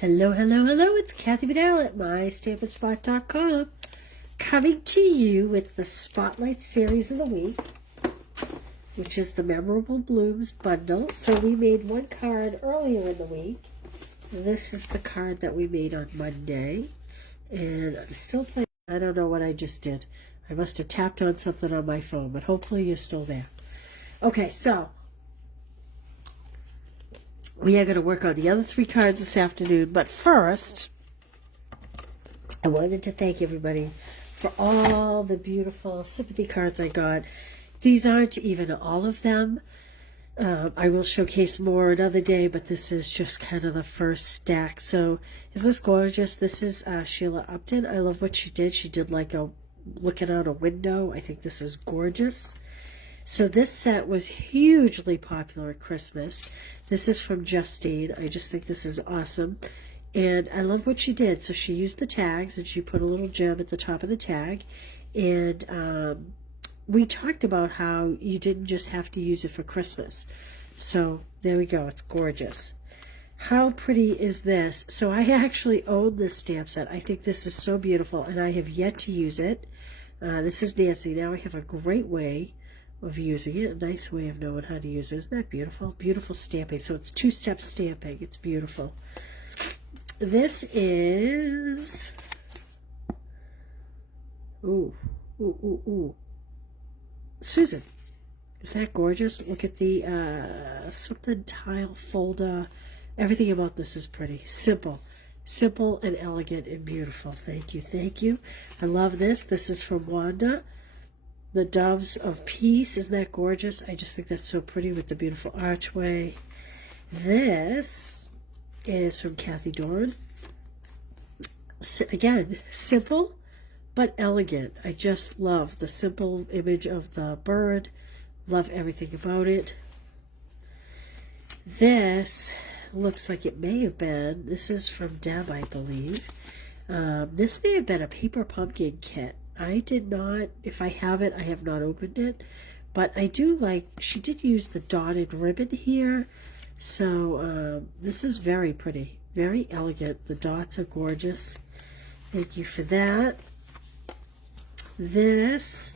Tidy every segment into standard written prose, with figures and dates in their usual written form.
Hello, hello, hello. It's Kathy Vidal at mystampinspot.com coming to you with the Spotlight Series of the Week, which is the Memorable Blooms bundle. So we made one card earlier in the week. This is the card that we made on Monday. And I'm still playing. I don't know what I just did. I must have tapped on something on my phone, but hopefully you're still there. Okay, so we are going to work on the other three cards this afternoon, but first, I wanted to thank everybody for all the beautiful sympathy cards I got. These aren't even all of them. I will showcase more another day, but this is just kind of the first stack. So, is this gorgeous? This is Sheila Upton. I love what she did. She did like a looking out a window. I think this is gorgeous. So this set was hugely popular at Christmas. This is from Justine. I just think this is awesome. And I love what she did. So she used the tags and she put a little gem at the top of the tag. And we talked about how you didn't just have to use it for Christmas. So there we go. It's gorgeous. How pretty is this? So I actually own this stamp set. I think this is so beautiful and I have yet to use it. This is Nancy. Now I have a great way of using it, a nice way of knowing how to use it. Isn't that beautiful? Beautiful stamping. So it's two-step stamping. It's beautiful. This is Susan. Is that gorgeous? Look at the something tile folder. Everything about this is pretty. Simple and elegant and beautiful. Thank you, thank you. I love this. This is from Wanda. The Doves of Peace. Isn't that gorgeous? I just think that's so pretty with the beautiful archway. This is from Kathy Doran. Again, simple but elegant. I just love the simple image of the bird. Love everything about it. This looks like it may have been, this is from Deb, I believe. This may have been a paper pumpkin kit. I did not, if I have it, I have not opened it, but I do like, she did use the dotted ribbon here, so this is very pretty, very elegant. The dots are gorgeous. Thank you for that. This,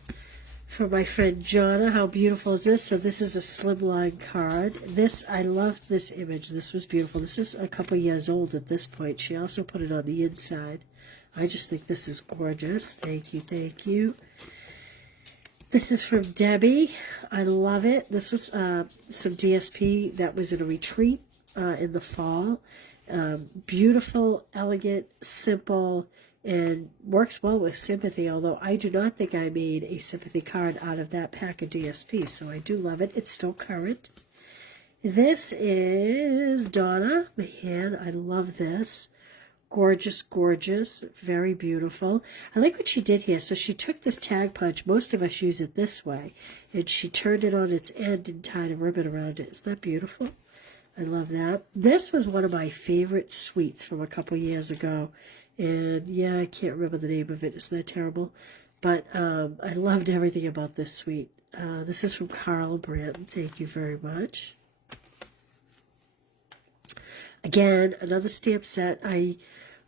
for my friend Jonna, how beautiful is this? So this is a slimline card. This, I loved this image. This was beautiful. This is a couple years old at this point. She also put it on the inside. I just think this is gorgeous. Thank you, thank you. This is from Debbie. I love it. This was some DSP that was in a retreat in the fall. Beautiful, elegant, simple, and works well with sympathy, although I do not think I made a sympathy card out of that pack of DSP, so I do love it. It's still current. This is Donna Mahan. I love this. Gorgeous, gorgeous, very beautiful. I like what she did here. So she took this tag punch, most of us use it this way, and she turned it on its end and tied a ribbon around it. Isn't that beautiful? I love that. This was one of my favorite suites from a couple years ago. And yeah, I can't remember the name of it. Isn't that terrible? But I loved everything about this suite. This is from Carl Branton. Thank you very much. Again, another stamp set I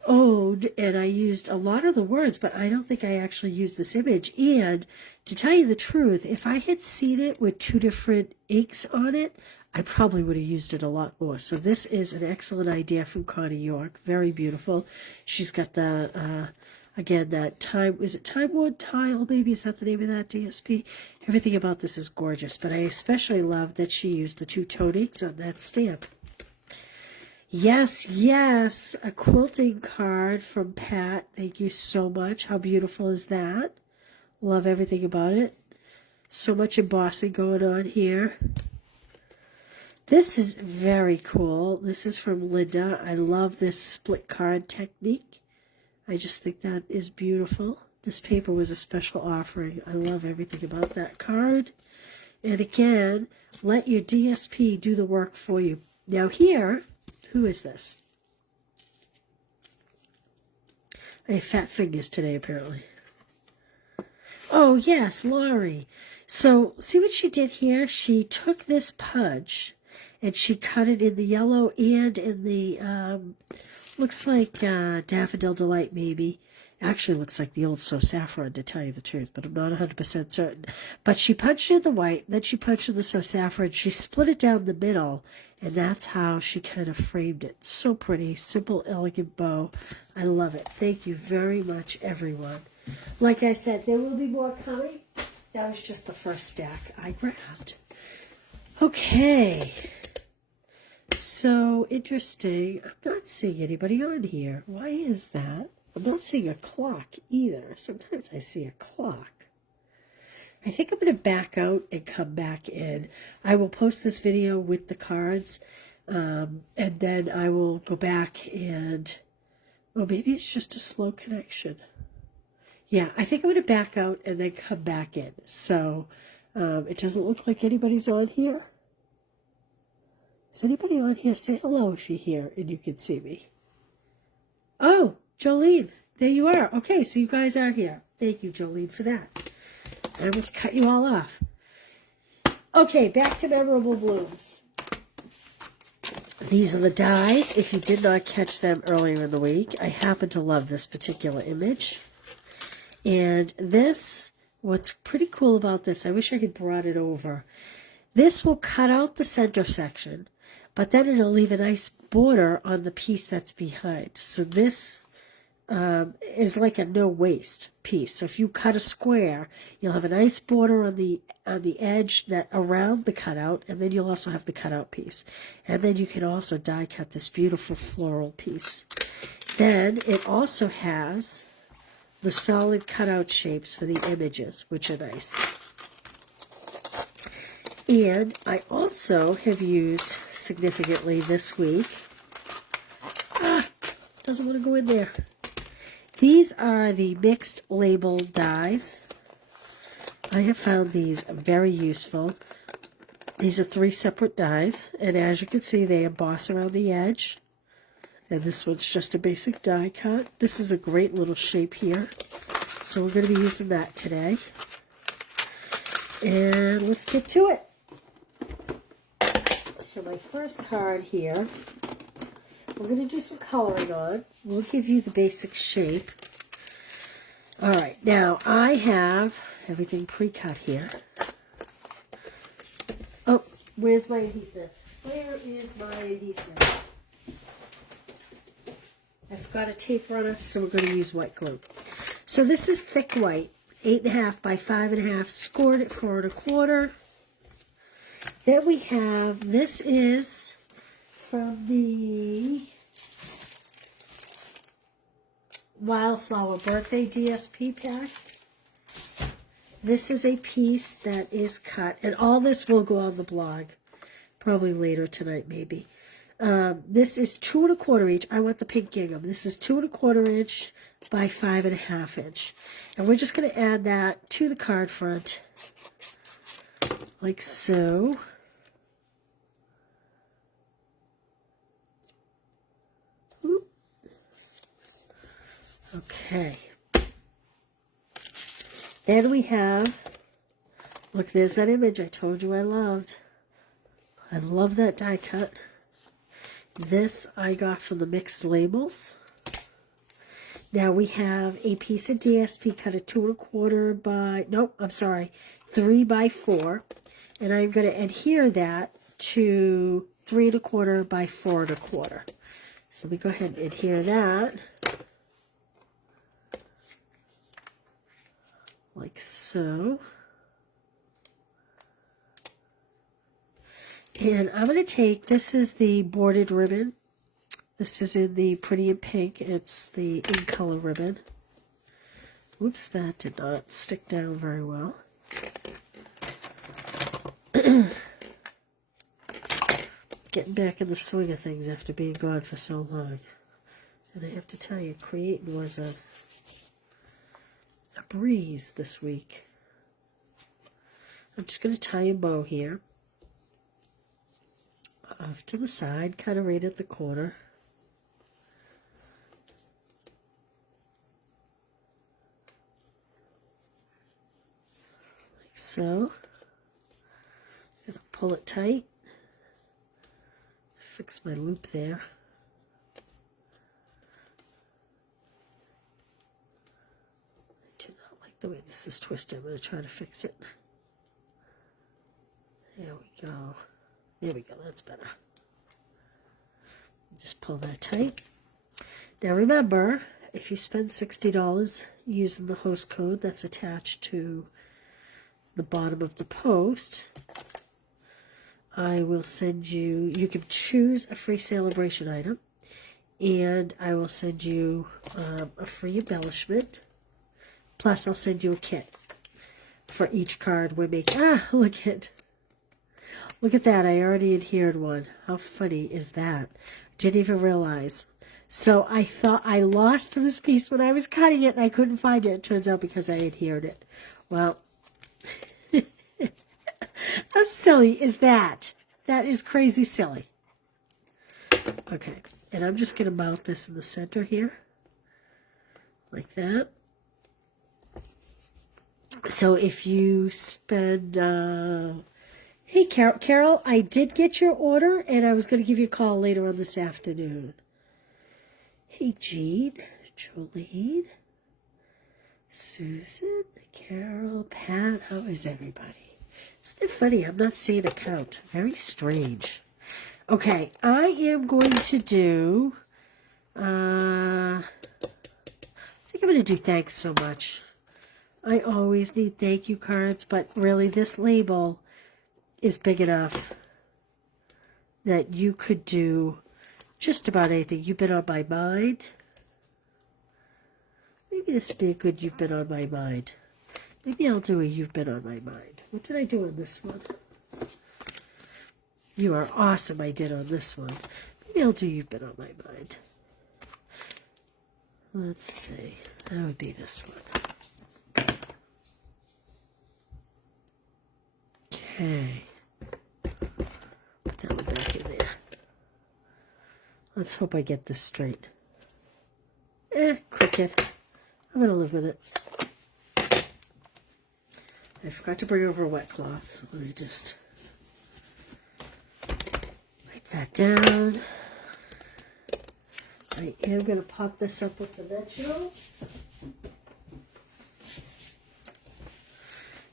owned, and I used a lot of the words, but I don't think I actually used this image. And to tell you the truth, if I had seen it with two different inks on it, I probably would have used it a lot more. So this is an excellent idea from Connie York. Very beautiful. She's got the, again, that time, is it Time Wood tile, maybe? Is that the name of that DSP? Everything about this is gorgeous, but I especially love that she used the two tone inks on that stamp. Yes, yes, a quilting card from Pat. Thank you so much. How beautiful is that? Love everything about it. So much embossing going on here. This is very cool. This is from Linda. I love this split card technique. I just think that is beautiful. This paper was a special offering. I love everything about that card. And again, let your DSP do the work for you. Now here, who is this? I have fat fingers today, apparently. Oh, yes, Laurie. So, see what she did here? She took this punch and she cut it in the yellow and in the Looks like Daffodil Delight, maybe. Actually looks like the old So Saffron, to tell you the truth, but I'm not 100% certain. But she punched in the white, then she punched in the So Saffron. She split it down the middle, and that's how she kind of framed it. So pretty, simple, elegant bow. I love it. Thank you very much, everyone. Like I said, there will be more coming. That was just the first stack I grabbed. Okay. So interesting. I'm not seeing anybody on here. Why is that? I'm not seeing a clock either. Sometimes I see a clock. I think I'm going to back out and come back in. I will post this video with the cards, and then I will go back and, well, maybe it's just a slow connection. Yeah, I think I'm going to back out and then come back in. So it doesn't look like anybody's on here. Is anybody on here? Say hello if you're here and you can see me. Oh, Jolene, there you are. Okay, so you guys are here. Thank you, Jolene, for that. I almost cut you all off. Okay, back to Memorable Blooms. These are the dies. If you did not catch them earlier in the week, I happen to love this particular image. And this, what's pretty cool about this, I wish I had brought it over. This will cut out the center section, but then it'll leave a nice border on the piece that's behind. So this is like a no waste piece. So if you cut a square, you'll have a nice border on the edge that around the cutout, and then you'll also have the cutout piece. And then you can also die cut this beautiful floral piece. Then it also has the solid cutout shapes for the images, which are nice. And I also have used significantly this week, doesn't want to go in there. These are the mixed label dies. I have found these very useful. These are 3 separate dies, and as you can see, they emboss around the edge. And this one's just a basic die cut. This is a great little shape here. So we're going to be using that today. And let's get to it. So my first card here, we're going to do some coloring on. We'll give you the basic shape. All right, now I have everything pre-cut here. Oh, where's my adhesive? Where is my adhesive? I forgot a tape runner, so we're going to use white glue. So this is thick white, 8.5 by 5.5, scored at 4 1/4. Then we have, this is from the Wildflower Birthday DSP pack. This is a piece that is cut, and all this will go on the blog, probably later tonight, maybe. This is 2 1/4 inch. I want the pink gingham. This is 2 1/4 inch by 5.5 inch. And we're just going to add that to the card front, like so. Okay. Then we have, look, there's that image I told you I loved. I love that die cut. This I got from the Mixed Labels. Now we have a piece of DSP cut at 2 1/4 by, nope, I'm sorry, 3 by 4. And I'm going to adhere that to 3 1/4 by 4 1/4. So let me go ahead and adhere that. Like so. And I'm going to take, this is the boarded ribbon. This is in the Pretty in Pink. It's the in color ribbon. Oops, that did not stick down very well. Getting back in the swing of things after being gone for so long. And I have to tell you, creating was a breeze this week. I'm just going to tie a bow here. Off to the side, kind of right at the corner. Like so. Gonna pull it tight. Fix my loop there. like the way this is twisted. I'm going to try to fix it. There we go. There we go. That's better. Just pull that tight. Now remember, if you spend $60 using the host code that's attached to the bottom of the post, I will send you, you can choose a free celebration item, and I will send you a free embellishment. Plus, I'll send you a kit for each card we're making. Look at that. I already adhered one. How funny is that? Didn't even realize. So I thought I lost this piece when I was cutting it, and I couldn't find it. It turns out because I adhered it. Well, how silly is that? That is crazy silly. Okay, and I'm just going to mount this in the center here, like that. So if you spend, hey Carol, I did get your order, and I was going to give you a call later on this afternoon. Hey Jean, Jolene, Susan, Carol, Pat, how is everybody? Isn't it funny? I'm not seeing a count. Very strange. Okay, I am going to do, I think I'm going to do thanks so much. I always need thank you cards, but really this label is big enough that you could do just about anything. You've been on my mind. Maybe this would be a good you've been on my mind. Maybe I'll do a you've been on my mind. What did I do on this one? You are awesome, I did on this one. Maybe I'll do you've been on my mind. Let's see. That would be this one. Okay. Put that one back in there. Let's hope I get this straight. Crooked. I'm going to live with it. I forgot to bring over a wet cloth, so let me just wipe that down. I am going to pop this up with the dimensionals.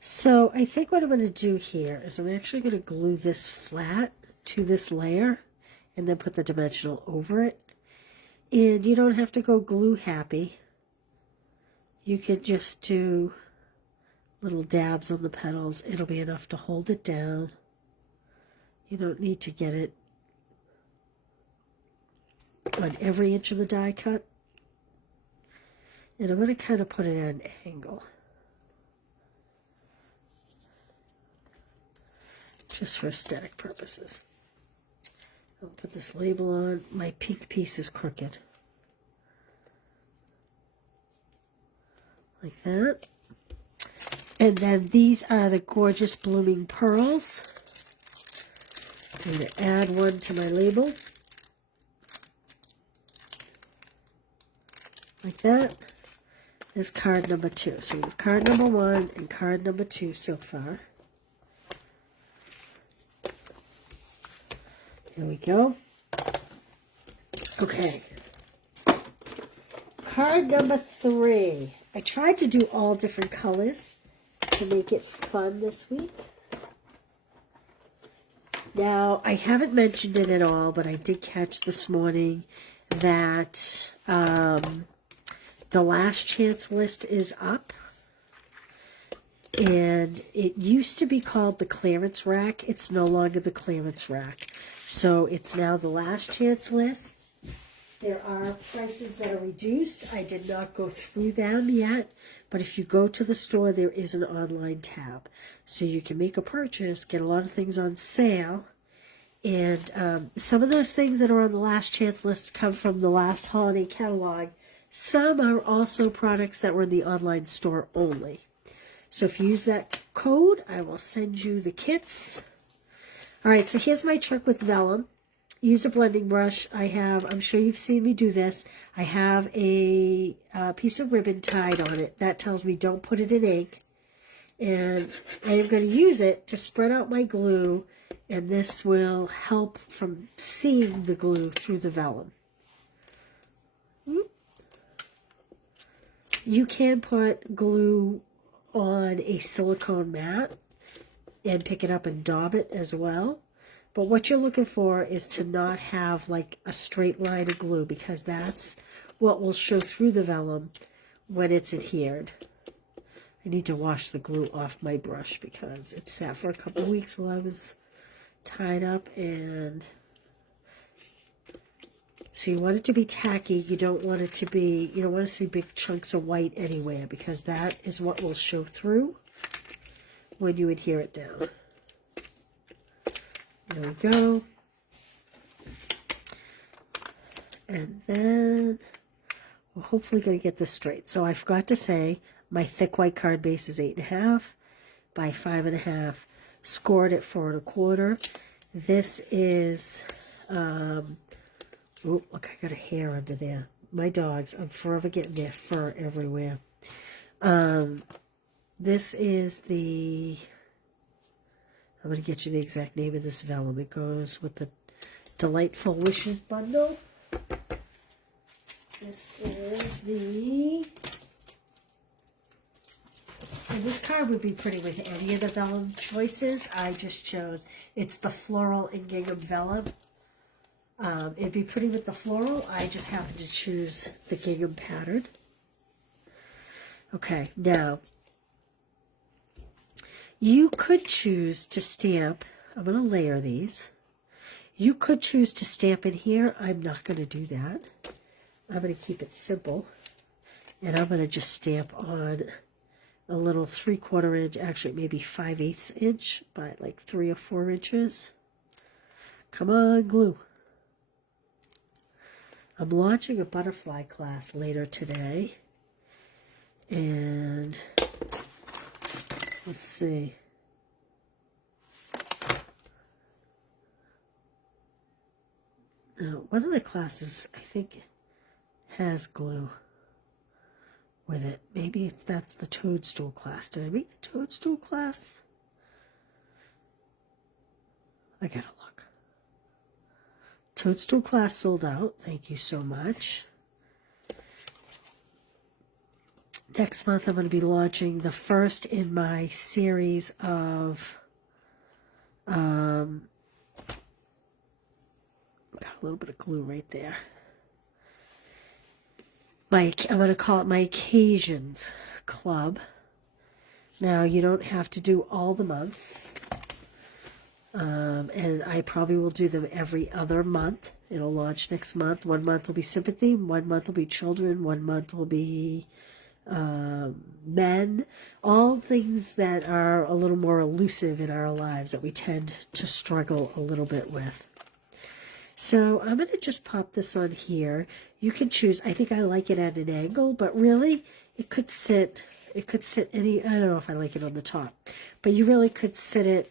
So I think what I'm going to do here is I'm actually going to glue this flat to this layer and then put the dimensional over it. And you don't have to go glue happy. You can just do little dabs on the petals. It'll be enough to hold it down. You don't need to get it on every inch of the die cut. And I'm going to kind of put it at an angle, just for aesthetic purposes. I'll put this label on. My pink piece is crooked. Like that. And then these are the gorgeous blooming pearls. I'm going to add one to my label. Like that. This is card number 2. So we have card number 1 and card number 2 so far. There we go. Okay. Card number 3. I tried to do all different colors to make it fun this week. Now, I haven't mentioned it at all, but I did catch this morning that the last chance list is up. And it used to be called the clearance rack. It's no longer the clearance rack. So it's now the last chance list. There are prices that are reduced. I did not go through them yet, but if you go to the store, there is an online tab. So you can make a purchase, get a lot of things on sale, and some of those things that are on the last chance list come from the last holiday catalog. Some are also products that were in the online store only. So if you use that code, I will send you the kits. All right, so here's my trick with vellum. Use a blending brush. I'm sure you've seen me do this. I have a piece of ribbon tied on it. That tells me don't put it in ink. And I am going to use it to spread out my glue, and this will help from seeing the glue through the vellum. You can put glue on a silicone mat and pick it up and daub it as well. But what you're looking for is to not have like a straight line of glue, because that's what will show through the vellum when it's adhered. I need to wash the glue off my brush because it sat for a couple of weeks while I was tied up, and so you want it to be tacky. You don't want it to be, you don't want to see big chunks of white anywhere, because that is what will show through when you adhere it down. There we go. And then we're hopefully going to get this straight. So I forgot to say, my thick white card base is 8.5 by 5.5, scored at 4 1/4. This is, oh, look, I got a hair under there. My dogs, I'm forever getting their fur everywhere. This is the, I'm going to get you the exact name of this vellum. It goes with the Delightful Wishes bundle. This is the, and this card would be pretty with any of the vellum choices. I just chose, it's the floral and gingham vellum. It'd be pretty with the floral. I just happened to choose the gingham pattern. Okay, now, you could choose to stamp, I'm going to layer these. You could choose to stamp in here. I'm not going to do that. I'm going to keep it simple. And I'm going to just stamp on a little 3/4 inch, actually maybe 5/8 inch by like 3 or 4 inches. Come on, glue. I'm launching a butterfly class later today. And let's see. Now, one of the classes, I think, has glue with it. Maybe that's the toadstool class. Did I make the toadstool class? I gotta look. Toadstool class sold out. Thank you so much. Next month, I'm going to be launching the first in my series of, got a little bit of glue right there. I'm going to call it my Occasions Club. Now, you don't have to do all the months. And I probably will do them every other month. It'll launch next month. 1 month will be sympathy. 1 month will be children. 1 month will be men. All things that are a little more elusive in our lives that we tend to struggle a little bit with. So I'm going to just pop this on here. You can choose. I think I like it at an angle, but really it could sit any, I don't know if I like it on the top, but you really could sit it,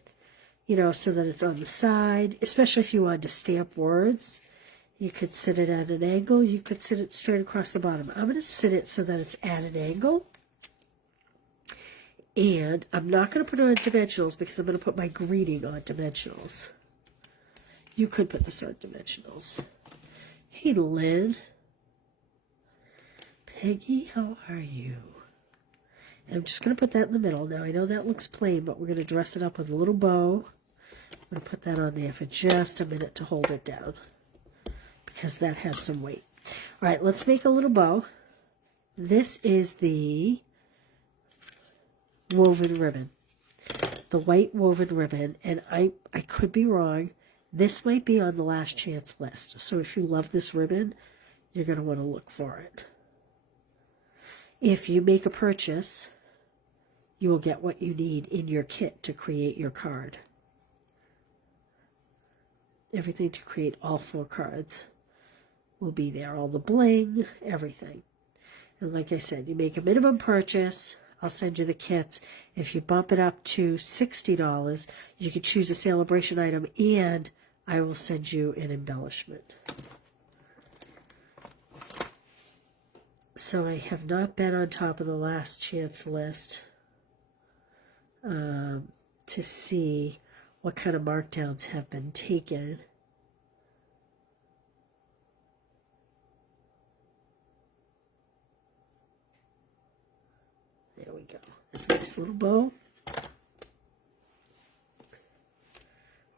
you know, so that it's on the side, especially if you wanted to stamp words. You could sit it at an angle. You could sit it straight across the bottom. I'm going to sit it so that it's at an angle. And I'm not going to put it on dimensionals because I'm going to put my greeting on dimensionals. You could put this on dimensionals. Hey, Lynn. Peggy, how are you? And I'm just going to put that in the middle. Now, I know that looks plain, but we're going to dress it up with a little bow. I'm going to put that on there for just a minute to hold it down, because that has some weight. All right, let's make a little bow. This is the woven ribbon, the white woven ribbon, and I could be wrong. This might be on the last chance list. So if you love this ribbon, you're going to want to look for it. If you make a purchase, you will get what you need in your kit to create your card. Everything to create all 4 cards will be there. All the bling, everything. And like I said, you make a minimum purchase, I'll send you the kits. If you bump it up to $60, you can choose a celebration item, and I will send you an embellishment. So I have not been on top of the last chance list to see what kind of markdowns have been taken. There we we go. This nice little bow.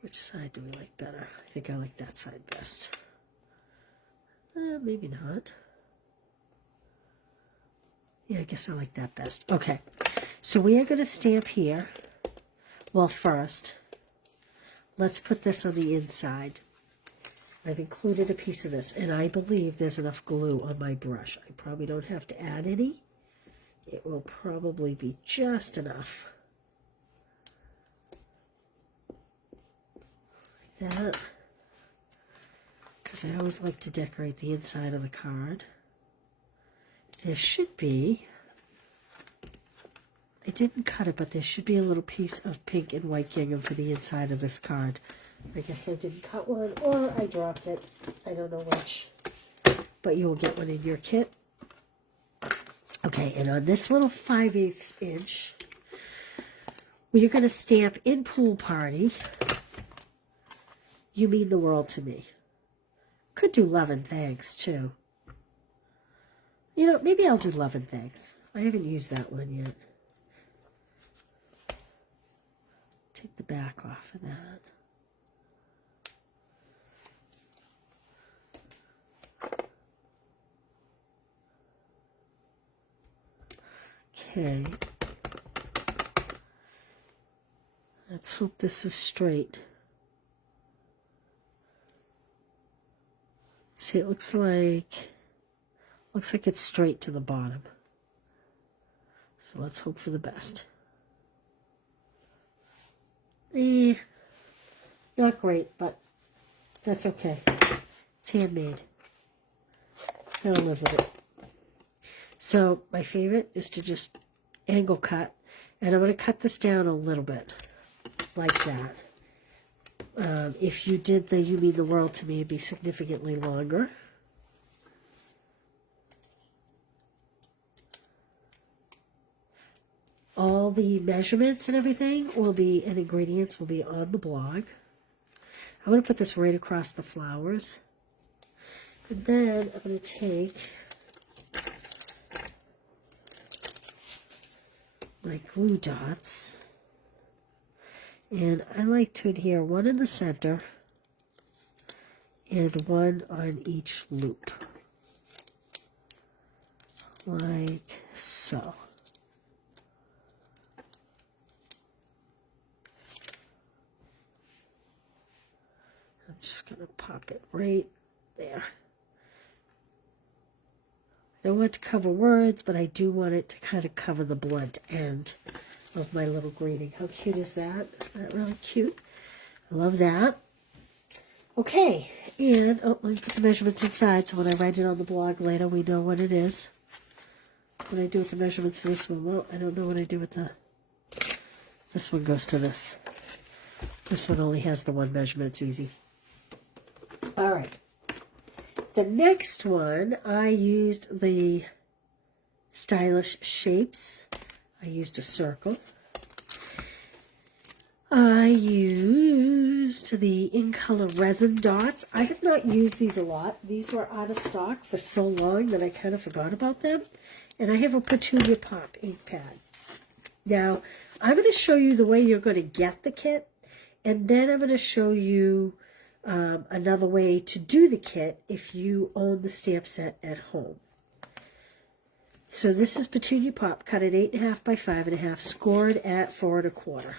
Which side do we like better? I think I like that side best. Maybe not. Yeah, I guess I like that best. Okay, so we are going to stamp here. Well, first, let's put this on the inside. I've included a piece of this, and I believe there's enough glue on my brush. I probably don't have to add any. It will probably be just enough. Like that. Because I always like to decorate the inside of the card. There should be, I didn't cut it, but there should be a little piece of pink and white gingham for the inside of this card. I guess I didn't cut one, or I dropped it. I don't know which. But you will get one in your kit. Okay, and on this little 5/8 inch, we're going to stamp in Pool Party, You Mean the World to Me. Could do Love and Thanks, too. You know, maybe I'll do Love and Thanks. I haven't used that one yet. Take the back off of that. Okay. Let's hope this is straight. See, it looks like it's straight to the bottom. So let's hope for the best. Not great, but that's okay. It's handmade. I'll live with it. So my favorite is to just angle cut, and I'm going to cut this down a little bit, like that. If you did the You Mean the World to Me, it'd be significantly longer. All the measurements and everything will be, and ingredients will be on the blog. I'm going to put this right across the flowers. And then I'm going to take my glue dots, and I like to adhere one in the center and one on each loop, like so. I'm just going to pop it right there. I don't want to cover words, but I do want it to kind of cover the blunt end of my little greeting. How cute is that? Isn't that really cute? I love that. Okay, and let me put the measurements inside so when I write it on the blog later, we know what it is. What I do with the measurements for this one? Well, I don't know what I do with the... This one goes to this. This one only has the one measurement. It's easy. All right. The next one, I used the Stylish Shapes. I used a circle. I used the In Color Resin Dots. I have not used these a lot. These were out of stock for so long that I kind of forgot about them. And I have a Petunia Pop ink pad. Now, I'm going to show you the way you're going to get the kit. And then I'm going to show you another way to do the kit if you own the stamp set at home. So this is Petunia Pop, cut at 8.5 by 5.5, scored at 4 1/4.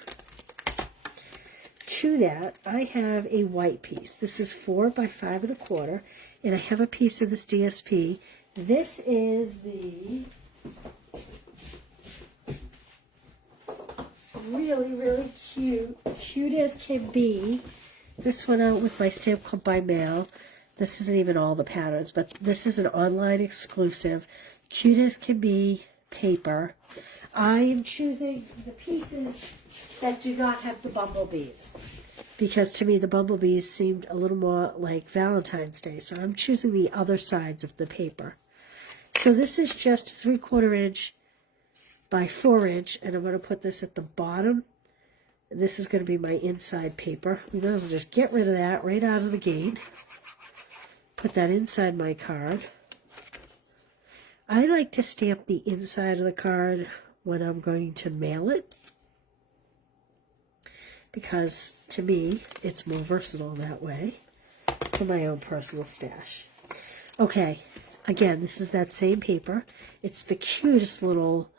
To that, I have a white piece. This is 4 by 5 1/4, and I have a piece of this DSP. This is the really, really cute as can be. This went out with my Stamp Club by mail. This isn't even all the patterns, but this is an online exclusive. Cute as can be paper. I am choosing the pieces that do not have the bumblebees, because to me the bumblebees seemed a little more like Valentine's Day, so I'm choosing the other sides of the paper. So this is just 3/4 inch by 4 inch, and I'm going to put this at the bottom. This is going to be my inside paper. We might as well just get rid of that right out of the gate. Put that inside my card. I like to stamp the inside of the card when I'm going to mail it, because to me, it's more versatile that way for my own personal stash. Okay, again, this is that same paper. It's the cutest little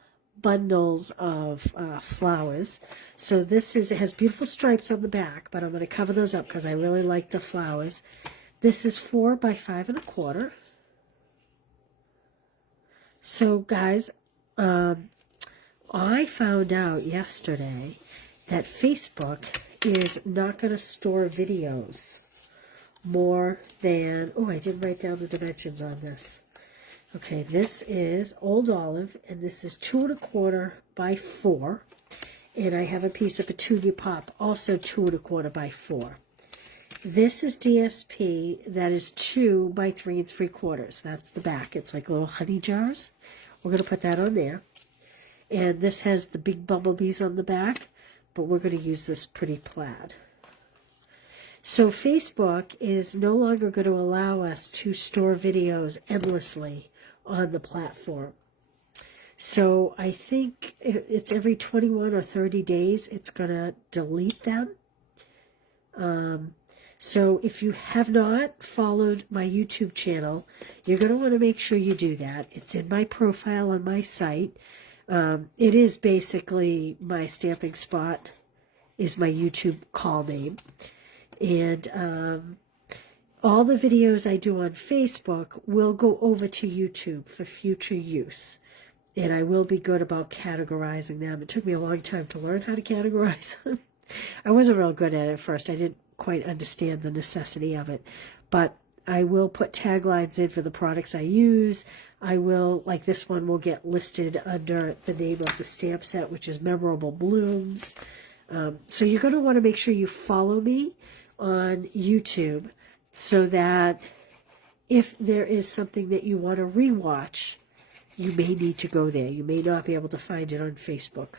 bundles of flowers. So this is, it has beautiful stripes on the back, but I'm going to cover those up because I really like the flowers. This is 4 by 5 1/4. So guys, I found out yesterday that Facebook is not going to store videos more than, oh, I didn't write down the dimensions on this. Okay, this is Old Olive, and this is 2 1/4 by 4. And I have a piece of Petunia Pop, also 2 1/4 by 4. This is DSP, that is 2 by 3 3/4. That's the back. It's like little honey jars. We're going to put that on there. And this has the big bumblebees on the back, but we're going to use this pretty plaid. So Facebook is no longer going to allow us to store videos endlessly on the platform. So I think it's every 21 or 30 days it's going to delete them. So if you have not followed my YouTube channel, you're going to want to make sure you do that. It's in my profile on my site. It is basically my Stamping Spot is my YouTube call name. And all the videos I do on Facebook will go over to YouTube for future use. And I will be good about categorizing them. It took me a long time to learn how to categorize them. I wasn't real good at it at first. I didn't quite understand the necessity of it. But I will put taglines in for the products I use. I will, like this one, will get listed under the name of the stamp set, which is Memorable Blooms. So you're going to want to make sure you follow me on YouTube so that if there is something that you want to rewatch, you may need to go there. You may not be able to find it on Facebook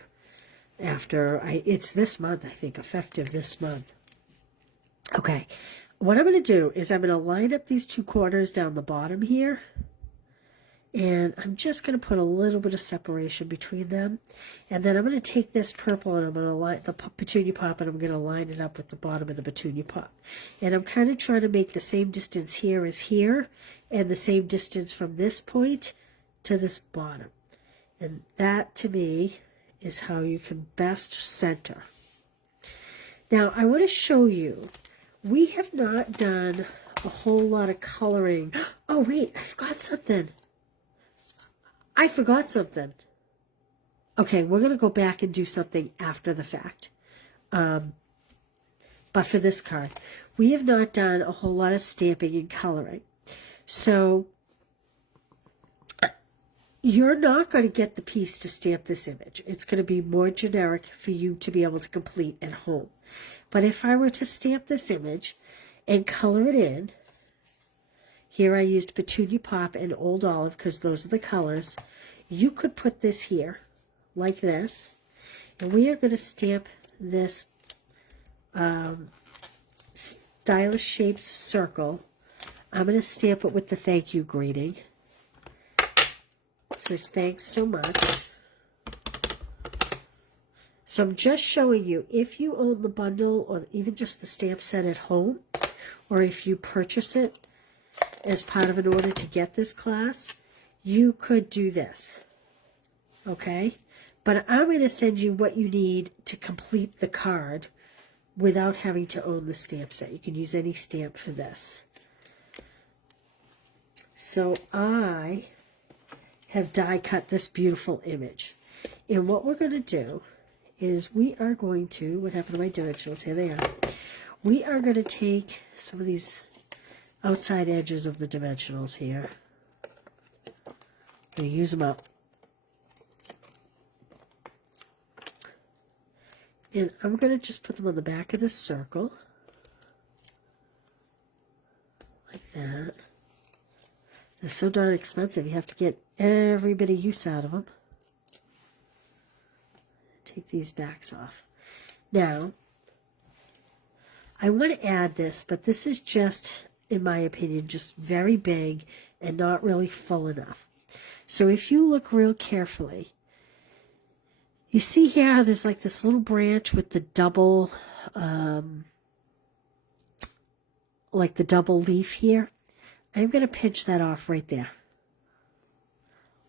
after it's this month, I think, effective this month. Okay, what I'm going to do is I'm going to line up these 2 corners down the bottom here. And I'm just going to put a little bit of separation between them. And then I'm going to take this purple and I'm going to line the Petunia Pop and I'm going to line it up with the bottom of the Petunia Pop. And I'm kind of trying to make the same distance here as here and the same distance from this point to this bottom. And that, to me, is how you can best center. Now, I want to show you, we have not done a whole lot of coloring. Oh, wait, I forgot something. Okay, we're going to go back and do something after the fact. But for this card, we have not done a whole lot of stamping and coloring. So you're not going to get the piece to stamp this image. It's going to be more generic for you to be able to complete at home. But if I were to stamp this image and color it in, here I used Petunia Pop and Old Olive because those are the colors. You could put this here like this. And we are going to stamp this Stylish Shapes circle. I'm going to stamp it with the thank you greeting. It says thanks so much. So I'm just showing you, if you own the bundle or even just the stamp set at home, or if you purchase it as part of an order to get this class, you could do this. Okay? But I'm going to send you what you need to complete the card without having to own the stamp set. You can use any stamp for this. So I have die cut this beautiful image. And what we're going to do is we are going to, what happened to my dimensionals? Here they are. We are going to take some of these outside edges of the dimensionals here. I'm going to use them up. And I'm going to just put them on the back of this circle. Like that. They're so darn expensive. You have to get every bit of use out of them. Take these backs off. Now, I want to add this, but this is just, in my opinion, just very big and not really full enough. So if you look real carefully, You see here how there's like this little branch with the double, like the double leaf here? I'm going to pinch that off right there.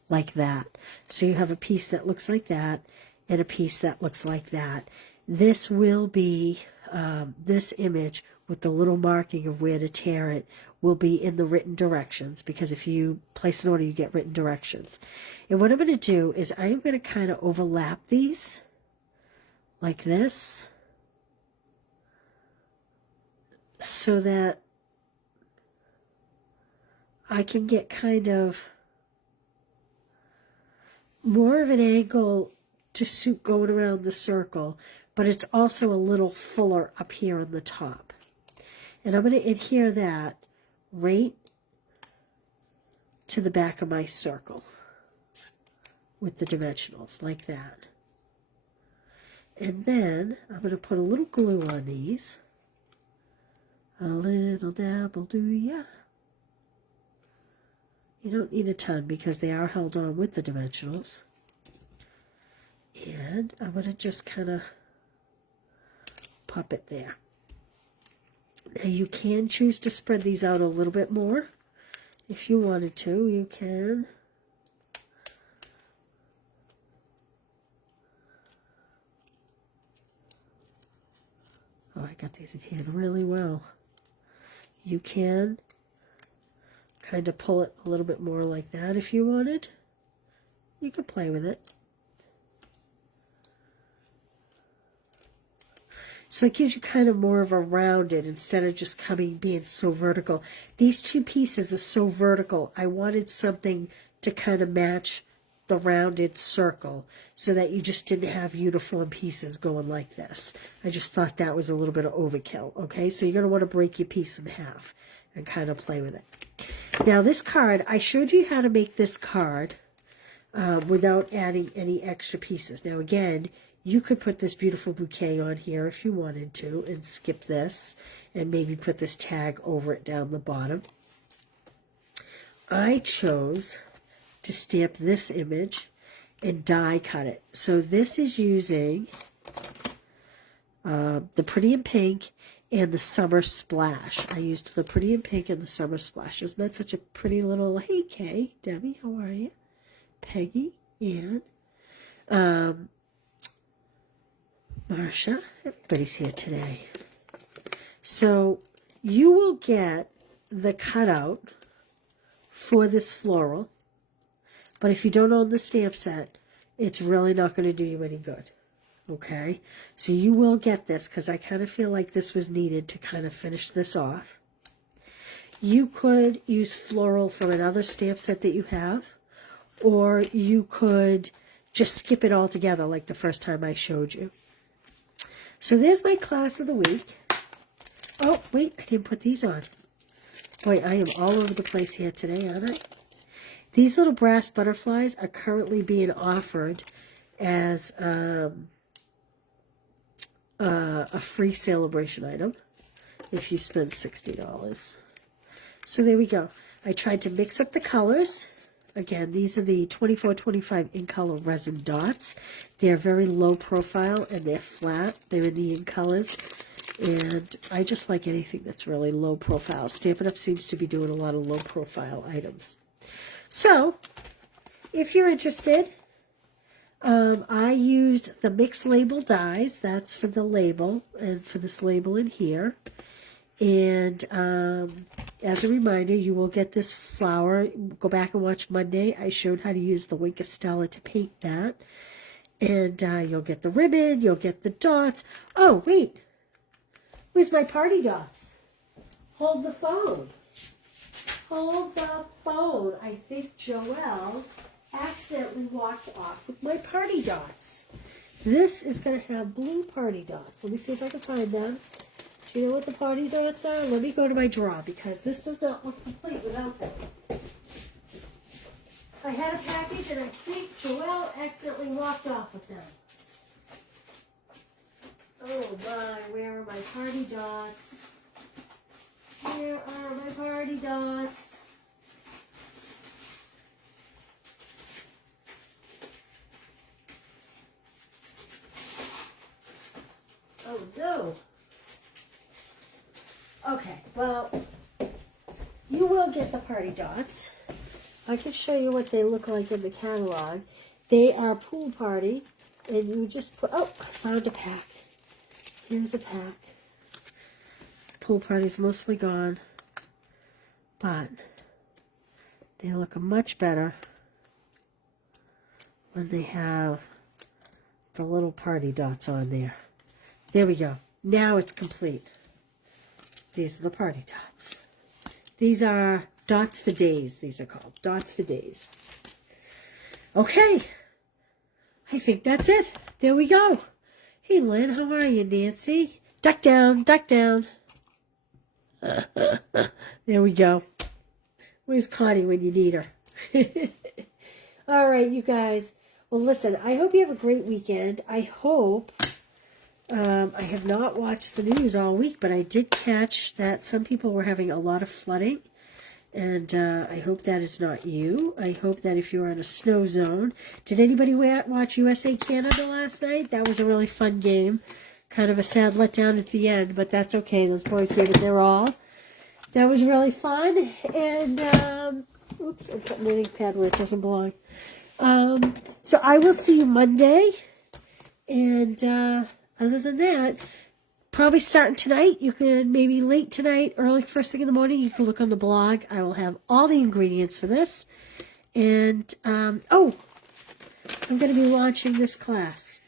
Like that. So you have a piece that looks like that and a piece that looks like that. This will be, this image with the little marking of where to tear it will be in the written directions, because if you place an order, you get written directions. And what I'm going to do is I am going to kind of overlap these like this so that I can get kind of more of an angle to suit going around the circle, but it's also a little fuller up here on the top. And I'm going to adhere that right to the back of my circle with the dimensionals, like that. And then I'm going to put a little glue on these. A little dabble do ya. You don't need a ton because they are held on with the dimensionals. And I'm going to just kind of pop it there. Now you can choose to spread these out a little bit more. If you wanted to, you can. Oh, I got these in hand really well. You can kind of pull it a little bit more like that if you wanted. You could play with it. So it gives you kind of more of a rounded instead of just being so vertical. These two pieces are so vertical. I wanted something to kind of match the rounded circle so that you just didn't have uniform pieces going like this. I just thought that was a little bit of overkill. Okay, so you're going to want to break your piece in half and kind of play with it. Now this card, I showed you how to make this card without adding any extra pieces. Now again, you could put this beautiful bouquet on here if you wanted to and skip this and maybe put this tag over it down the bottom. I chose to stamp this image and die cut it. So this is using the Pretty in Pink and the Summer Splash. I used the Pretty in Pink and the Summer Splash. Isn't that such a pretty little, hey Kay, Debbie, how are you? Peggy, and Marsha, everybody's here today. So you will get the cutout for this floral, but if you don't own the stamp set, it's really not going to do you any good. Okay, so you will get this because I kind of feel like this was needed to kind of finish this off. You could use floral from another stamp set that you have, or you could just skip it all together like the first time I showed you. So there's my class of the week. Oh, wait, I didn't put these on. Boy, I am all over the place here today, aren't I? These little brass butterflies are currently being offered as a free celebration item if you spend $60. So there we go. I tried to mix up the colors. Again, these are the 2425 in color resin dots. They're very low profile and they're flat. They're in the in colors. And I just like anything that's really low profile. Stampin' Up! Seems to be doing a lot of low profile items. So, if you're interested, I used the mixed label dies. That's for the label and for this label in here. And as a reminder, you will get this flower. Go back and watch Monday. I showed how to use the Wink of Stella to paint that. And you'll get the ribbon. You'll get the dots. Oh, wait. Where's my party dots? Hold the phone. Hold the phone. I think Joelle accidentally walked off with my party dots. This is going to have blue party dots. Let me see if I can find them. Do you know what the party dots are? Let me go to my drawer because this does not look complete without them. I had a package and I think Joelle accidentally walked off with them. Oh my, where are my party dots? Where are my party dots? No. Okay, well, you will get the party dots. I can show you what they look like in the catalog. They are pool party, and you just put, oh, I found a pack. Here's a pack. Pool party's mostly gone, but they look much better when they have the little party dots on there. There we go. Now it's complete. These are the party dots. These are dots for days, these are called. Dots for days. Okay. I think that's it. There we go. Hey, Lynn, how are you, Nancy? Duck down, duck down. There we go. Where's Connie when you need her? All right, you guys. Well, listen, I hope you have a great weekend. I hope, I have not watched the news all week, but I did catch that some people were having a lot of flooding. And I hope that is not you. I hope that if you're in a snow zone. Did anybody watch USA Canada last night? That was a really fun game. Kind of a sad letdown at the end, but that's okay. Those boys gave it their all. That was really fun. And, oops, I'm putting an ink pad where it doesn't belong. So I will see you Monday. And other than that, probably starting tonight. You can maybe late tonight, early first thing in the morning. You can look on the blog. I will have all the ingredients for this. And, oh, I'm going to be launching this class.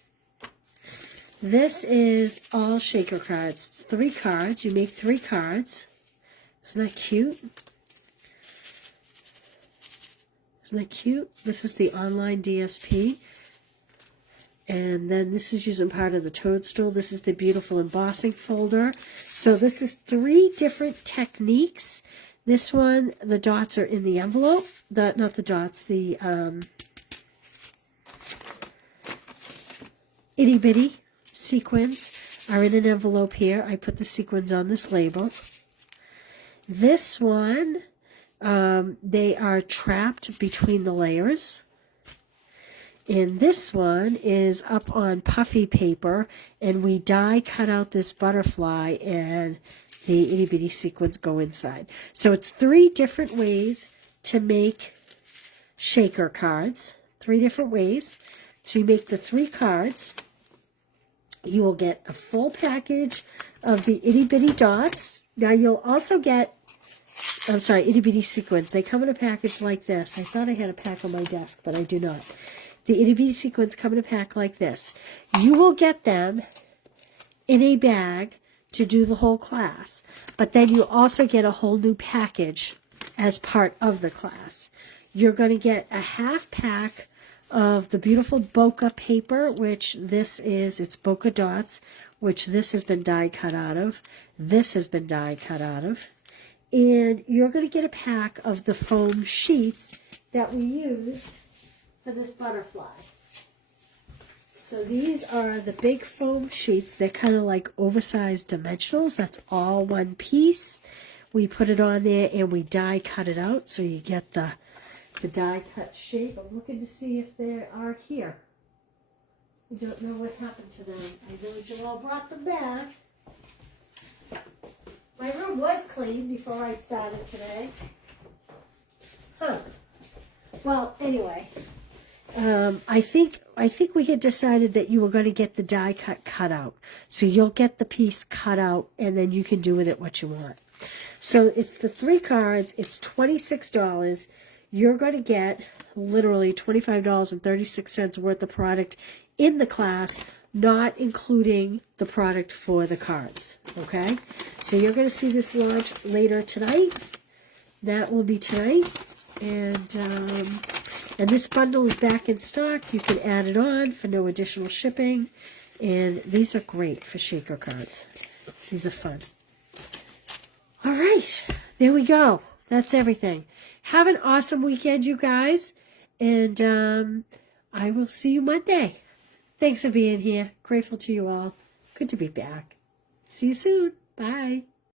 This is all shaker cards. It's 3 cards. You make 3 cards. Isn't that cute? Isn't that cute? This is the online DSP. And then this is using part of the toadstool. This is the beautiful embossing folder. So this is 3 different techniques. This one, the dots are in the envelope. Not the dots, the itty bitty sequins are in an envelope here. I put the sequins on this label. This one, they are trapped between the layers. And this one is up on puffy paper, and we die cut out this butterfly, and the itty bitty sequins go inside. So it's 3 different ways to make shaker cards. 3 different ways. So you make the 3 cards. You will get a full package of the itty bitty dots. Now you'll also get, I'm sorry, itty bitty sequins. They come in a package like this. I thought I had a pack on my desk, but I do not. The itty bitty sequins come in a pack like this. You will get them in a bag to do the whole class, but then you also get a whole new package as part of the class. You're going to get a half pack of the beautiful bokeh paper, which this is, it's bokeh dots, which this has been die cut out of. This has been die cut out of. And you're going to get a pack of the foam sheets that we used for this butterfly. So these are the big foam sheets. They're kind of like oversized dimensionals. That's all one piece. We put it on there and we die cut it out, so you get the die cut shape. I'm looking to see if they are here. I don't know what happened to them. I know Joelle brought them back. My room was clean before I started today. Huh. Well, anyway, I think we had decided that you were going to get the die cut out. So you'll get the piece cut out, and then you can do with it what you want. So it's the 3 cards. It's $26. You're going to get literally $25.36 worth of product in the class, not including the product for the cards. Okay? So you're going to see this launch later tonight. That will be tonight. And this bundle is back in stock. You can add it on for no additional shipping. And these are great for shaker cards. These are fun. All right. There we go. That's everything. Have an awesome weekend, you guys. And I will see you Monday. Thanks for being here. Grateful to you all. Good to be back. See you soon. Bye.